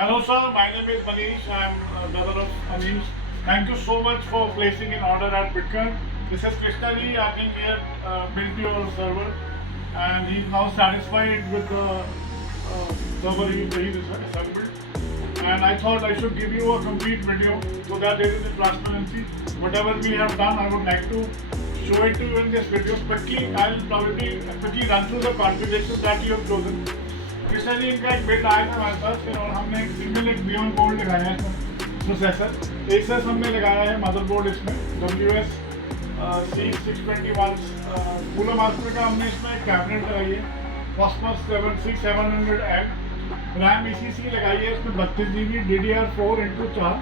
Hello sir, my name is Manish. I am brother of Anish. Thank you so much for placing an order at Bitkart. This is Krishna ji. I think he had built your server and he is now satisfied with the server he assembled. And I thought I should give you a complete video so that there is a transparency. Whatever we have done, I would like to show it to you in this video. Quickly, I'll probably quickly run through the configurations that you have chosen. Krishna ji इनका एक build आया था हमारे पास फिर और हमने एक single एक बियॉन्ड बोर्ड लगाया है इसमें प्रोसेसर एसएस हमने लगाया है मदरबोर्ड इसमें WS621 कूलर मास्टर का हमने इसमें एक कैबिनेट लगाई है कॉस्मोस 700M रैम ECC लगाई है इसमें 32 GB DDR4x4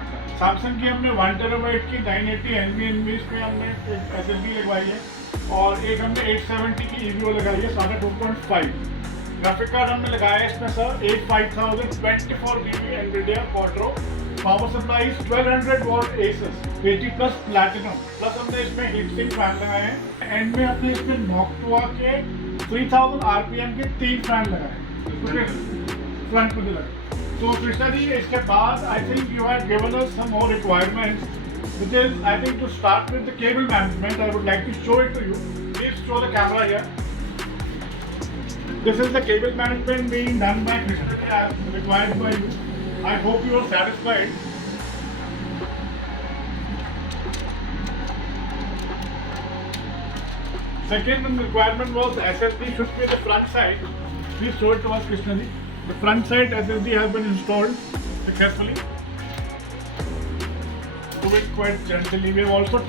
सैमसंग की हमने 1 TB की 980 NVMe इसमें हमने एक SSD लगवाई है और एक हमने 870 की EVO लगाई है 2.5 ग्राफिक कार्ड हमने लगाया है इसमें sir 85024 GB NVIDIA Quattro power supply 1200 what Asus 80 plus platinum plus हमने इसमें हीट सिंक फैन लगाए हैं एंड में हमने इसमें नॉक्टुआ के 3000 RPM के 3 फैन लगाए हैं फ्रंट में लगे तो कृष्णा जी इसके बाद I think you have given us some more requirements which is I think to start with the cable management I would like to show it to you please show the camera here. This is the cable management being done by Krishna as required by you. I hope you are satisfied. Second requirement was SSD should be the front side. Please show it to us, Krishna ji. The front side SSD has been installed successfully. Do it quite gently. We have also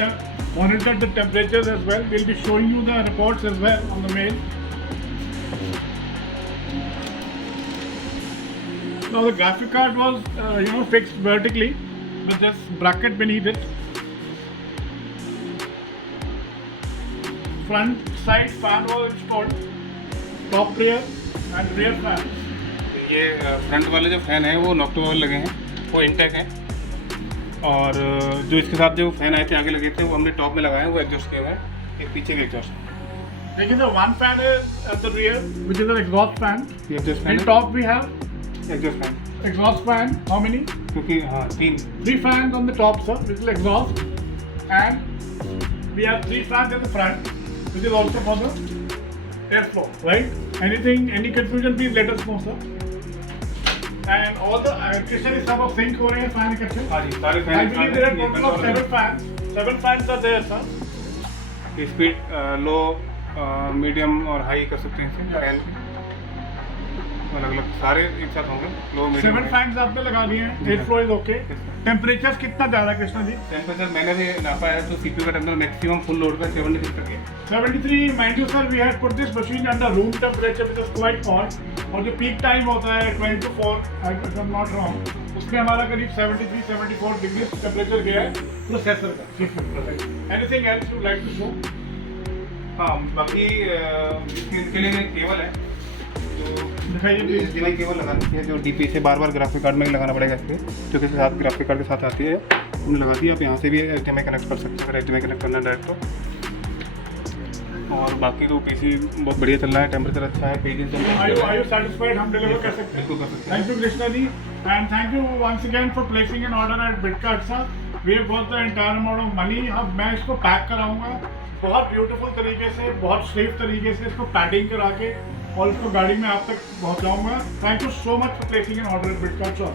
monitored the temperatures as well. We'll be showing you the reports as well on the mail. Now the graphic card was fixed vertically with this bracket beneath it. Front side fan was installed, top rear and rear fan. ये front वाले जो fan है वो नॉक्टो वाले लगे हैं वो intake है और जो इसके साथ जो फैन आए थे आगे लगे थे वो हमने टॉप में लगाए हैं वो एग्जॉस्ट किए हुए हैं एक पीछे के एग्जॉस्ट. देखिए sir one fan is at the rear which is an exhaust fan. ये exhaust fan In top we have exhaust fan. exhaust fan. How many? क्योंकि हाँ 3 fans on the top sir which is exhaust and we have 3 fans at the front which is also for the airflow, right? Any confusion please let us know sir. And all the Krishna is सब sync हो रहे हैं fan इकट्ठे. हाँ जी सारे I fan. believe there are total of 7 fans. 7 fans are there sir. Speed low medium और high कर सकते हैं इसे फैन अलग अलग सारे एक साथ होंगे लो मीडियम. 7 फैंस आपने लगा दिए हैं. Air flow is okay. Temperature कितना जा रहा है कृष्णा जी? टेम्परेचर मैंने भी नापा है तो CPU का टेम्परेचर मैक्सिमम फुल लोड पे 73 तक है. 73 mind you sir we had put this machine under room temperature which is quite hot और जो पीक टाइम होता है 12 to 4 if I am not wrong उसमें हमारा करीब 73-74 डिग्री टेम्परेचर गया है प्रोसेसर का. Anything else you like to show? हाँ बाकी इसके लिए एक केबल है दिखाइए. HDMI केबल लगानी है जो DP से बार बार ग्राफिक कार्ड में ही लगाना पड़ेगा इसके जो कि साथ ग्राफिक कार्ड के साथ आती है. हमने लगा दी. आप यहाँ से भी HDMI कनेक्ट कर सकते हैं अगर HDMI कनेक्ट करना है डायरेक्ट तो. और बाकी तो PC बहुत बढ़िया चल रहा है. टेम्परेचर अच्छा है. पेजेस चल रहे हैं. Are you satisfied? हम डिलीवर कर सकते हैं. बिल्कुल कर सकते हैं. Thank you Krishna ji and thank you once again for placing an order at Bitkart sir. We have got the entire amount of money. अब मैं इसको पैक कराऊंगा बहुत ब्यूटीफुल तरीके से बहुत सेफ तरीके से इसको पैडिंग करा के और इसको गाड़ी में आप तक पहुंचाऊंगा. Thank you so much for placing an order at Bitkart sir.